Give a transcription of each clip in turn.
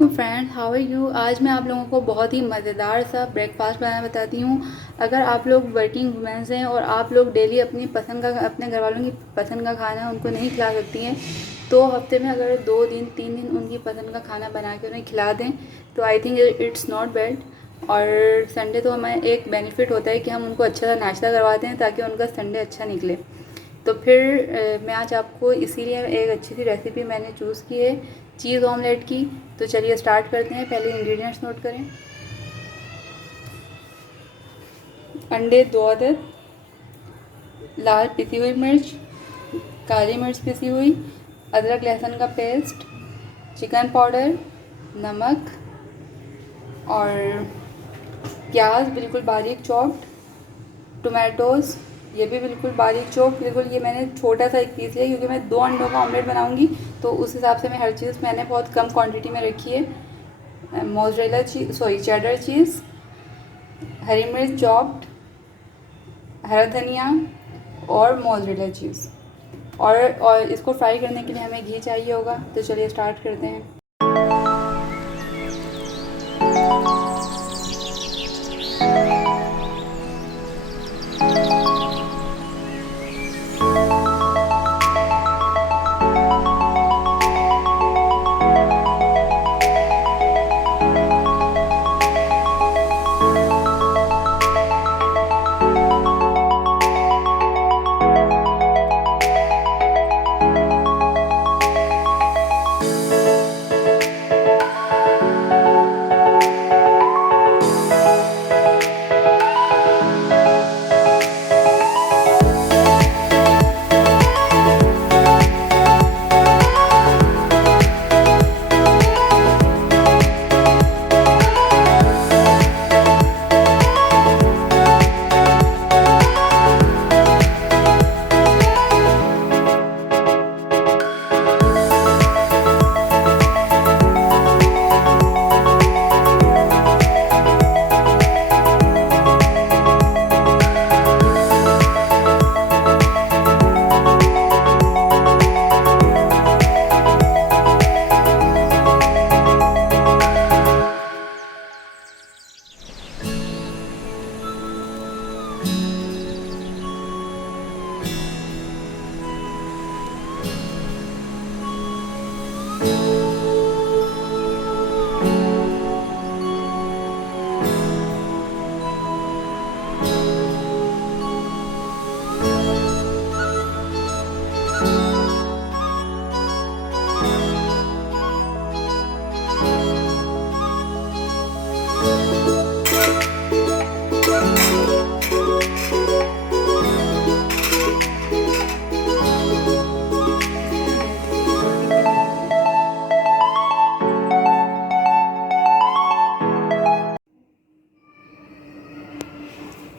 वालेकुम friends, how are you. आज मैं आप लोगों को बहुत ही मज़ेदार सा ब्रेकफास्ट बनाना बताती हूँ। अगर आप लोग वर्किंग वुमेंस हैं और आप लोग डेली अपनी पसंद का अपने घर वालों की पसंद का खाना उनको नहीं खिला सकती हैं, तो हफ्ते में अगर 2 दिन 3 दिन उनकी पसंद का खाना बना के उन्हें खिला दें तो I think it's not bad. और संडे तो हमें एक बेनिफिट होता है कि हम उनको अच्छा सा नाश्ता करवाते हैं ताकि उनका संडे अच्छा निकले। तो फिर मैं आज आपको इसीलिए एक अच्छी सी रेसिपी मैंने चूज़ की है, चीज़ ऑमलेट की। तो चलिए स्टार्ट करते हैं। पहले इंग्रेडिएंट्स नोट करें। अंडे 2 अदद, लाल पिसी हुई मिर्च, काली मिर्च पिसी हुई, अदरक लहसुन का पेस्ट, चिकन पाउडर, नमक और प्याज बिल्कुल बारीक चॉप्ड, टोमेटोज़ ये भी बिल्कुल बारीक चॉप। बिल्कुल ये मैंने छोटा सा एक पीस लिया क्योंकि मैं 2 अंडों का ऑमलेट बनाऊंगी, तो उस हिसाब से मैं हर चीज़ मैंने बहुत कम क्वांटिटी में रखी है। मोज़रेला चीज़ चेडर चीज़, हरी मिर्च चॉप्ड, हरा धनिया और मोज़रेला चीज़। और इसको फ्राई करने के लिए हमें घी चाहिए होगा। तो चलिए स्टार्ट करते हैं।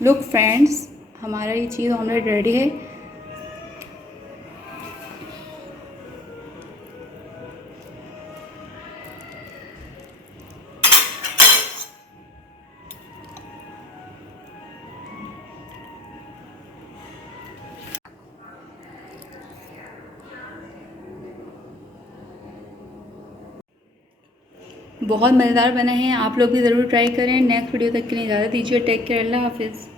लुक फ्रेंड्स, हमारा ये चीज़ ऑमलेट रेडी है। बहुत मज़ेदार बने हैं, आप लोग भी ज़रूर ट्राई करें। नेक्स्ट वीडियो तक के लिए इजाज़त दीजिए। टेक केयर, अल्लाह हाफिज़।